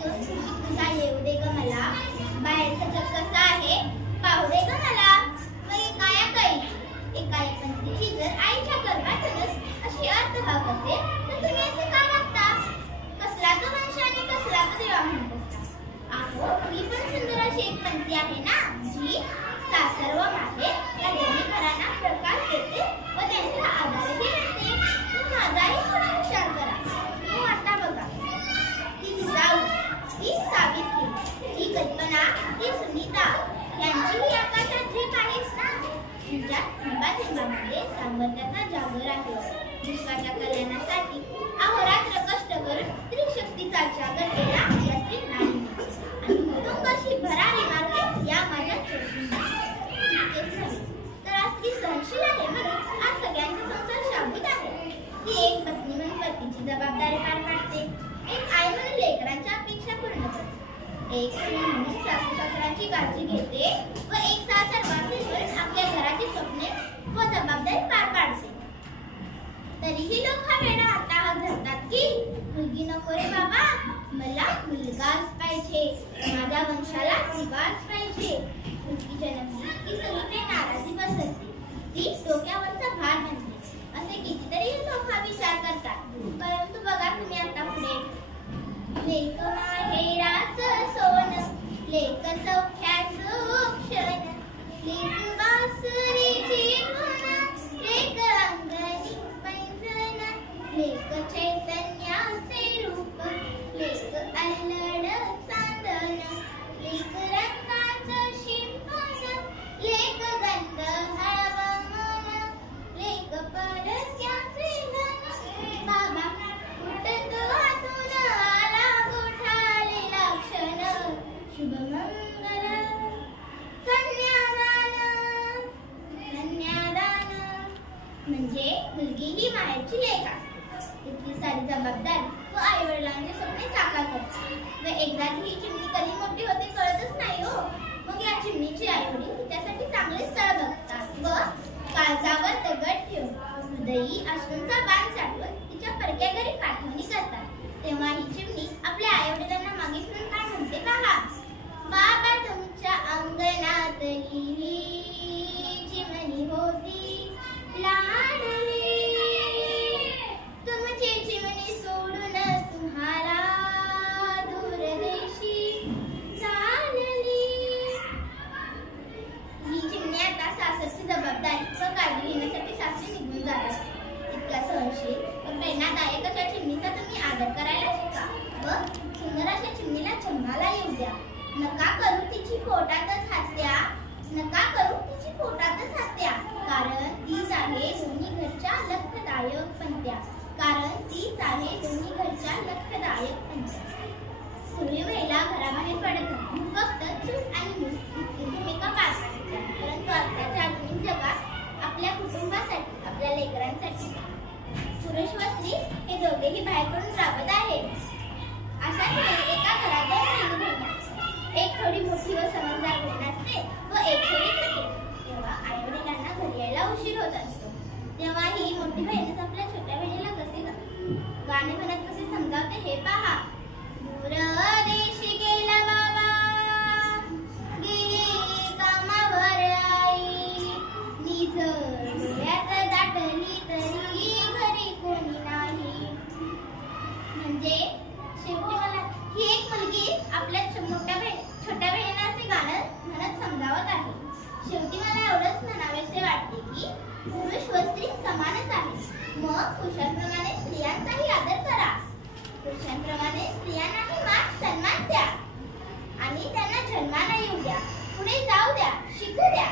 तो तुझा येऊ दे ग मला, बाहेरचं जग कसं आहे पाहू दे ग मला. मग एका पंथीची जर आईच्या गर्भातूनच अशी अर्थभाव असेल तर तुम्ही असे का वागता? कसला तो वंश आणि कसला तो देवा म्हणत असता. अहो ही पण सुंदर अशी एक पंथी आहे ना, जी सासर व माहेर या दोन्ही घरांना प्रकाश देते व त्यांचा आधारही देते. माझाही थोडा विचार करा. हो आता बघा, ही जिजाऊ, ही सावित्री, ही कल्पना, ही सुनीता यांची ही आकाशात झेप आहेच ना. तुमच्या थेंबाथेंबामध्ये सामर्थ्याचा जागर आहे. विश्वाच्या कल्याणासाठी अहोरात्र कष्ट करून स्त्री शक्तीचा जागर केला या स्त्री नारीने. आणि कुटुंब अशी भरारी मारते या माझ्या चोशींना. तर आज स्त्री सहनशील आहे म्हणून आज सगळ्यांचे संसार शाबूत आहे. ती एक पत्नी म्हणून पतीची जबाबदारी पार पाडते, एक आई म्हणून लेकरांच्या अपेक्षा पूर्ण करते, एक स्त्री म्हणून सासू सासऱ्यांची काळजी घेते व एक सासरवासी म्हणून आपल्या घराची स्वप्ने व जबाबदारी पार पाडते. तरीही लोक हा वेडा हाताहात धरतात की मुलगी नको रे बाबा, मला मुलगाच पाहिजे, माझ्या वंशाला मुलगाच पाहिजे. मुलगी जन्मली की सगळी ते नाराजी पसरते, ती डोक्यावरचा भार बनते. असे कितीतरी लोक हा विचार करतात. परंतु बघा तुम्ही आता पुढे, लेक माहेराचं सोनं, लेक सौख्याचं क्षण, लेक बासरीची धून, लेक अंगणी पैंजण, लेक चैतन्याचे रूप, लेक अल्लड चांदण, लेक रंगाचं शिंपण, लेक गंध हळवमन, लेक परक्याचे धन. बाबा कुठं हातून आला गोठालेला क्षण, शुभमंगल कन्यादान, कन्यादान. म्हणजे मुलगी ही माहेरची लेक असते. इतकी सारी जबाबदारी व आई वडिलांचे स्वप्ने साकार करते व एकदाची ही चिमणी कधी मोठी होते कळतच नाही हो. मग या चिमणीची आई वडील तिच्यासाठी चांगले स्थळ बघतात व काळजावर दगड ठेवून हृदयी अश्रूंचा बाण साठवून तिच्या परक्या घरी पाठवणी करतात. तेव्हा ही चिमणी आपल्या आई वडिलांना मागे फिरून काय म्हणते पहा. बाबा तुमच्या अंगणातली चिमणी होती लाडली, तुमची चिमणी सोडून तुम्हाला दूरदेशी चालली. ही चिमणी आता सासरची जबाबदारी व काळजी घेण्यासाठी सासरी निघून जातात. इतक्या सहनशील व प्रेरणादायक अशा चिमणीचा तुम्ही आदर करायला शिका व सुंदर अशा चिमणीला जन्माला येऊ द्या. नका करू तिची पोटातच हत्या, नका करू तिची पोटातच हत्या, कारण तीच आहे दोन्ही घरच्या लखदायक पंथ्या, कारण तीच आहे दोन्ही घरच्या लखदायक पंथ्या. पूर्वी महिला घराबाहेर पडत नव्हती, फक्त चूल आणि मूल इतकी भूमिका पार पाडायच्या. परंतु आताच्या आधुनिक जगात आपल्या कुटुंबासाठी, आपल्या लेकरांसाठी पुरुष व स्त्री हे दोघेही बाहेर पडून राबत आहेत. अशाच वेळी एका घरात दोन बहिणी असतात. एक थोडी मोठी व समजदार बहीण असते व एक थोडी छोटी. तेव्हा आई वडिलांना घरी यायला उशीर होत असतो. तेव्हा ही मोठी बहीणच आपल्या छोट्या बहिणीला कसे गाणे म्हणत कसे समजावते हे पहा. दूरदेशी गेला बाबा, गेली कामावर आई, निज डोळ्यात दाटली तरी घरी कोणी नाही. म्हणजे शेवटी मला ही एक मुलगी आपल्या छोट्या बहिणीला असे गाणं म्हणत समजावत आहे. शेवटी मला एवढंच म्हणावेसे वाटते की पुरुष व स्त्री समानच आहे. मग पुरुषांप्रमाणे स्त्रियांचाही आदर करा, पुरुषांप्रमाणे स्त्रियांनाही मान सन्मान द्या आणि त्यांना जन्माला येऊ द्या, पुढे जाऊ द्या, शिकू द्या.